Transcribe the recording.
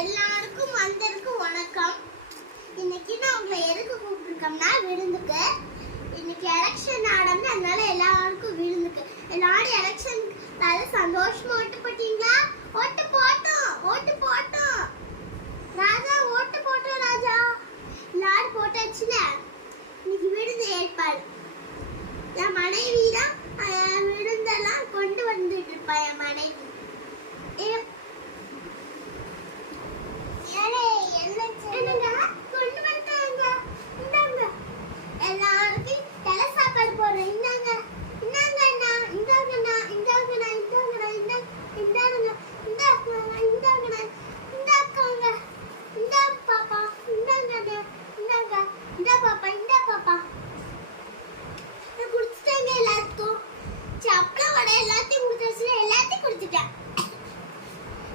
எல்லாருக்கும் வந்திருக்கும் வணக்கம். இன்னைக்கு நான் உங்களை எதுக்கு கூப்பிட்டுருக்கோம்னா விருந்துக்கு. இன்னைக்கு எலெக்ஷன் ஆடம்னு, அதனால எல்லாருக்கும் விருந்துக்கு. எல்லாரும் எலெக்ஷன் சந்தோஷமா ஓட்டு போட்டீங்களா? ஓட்டு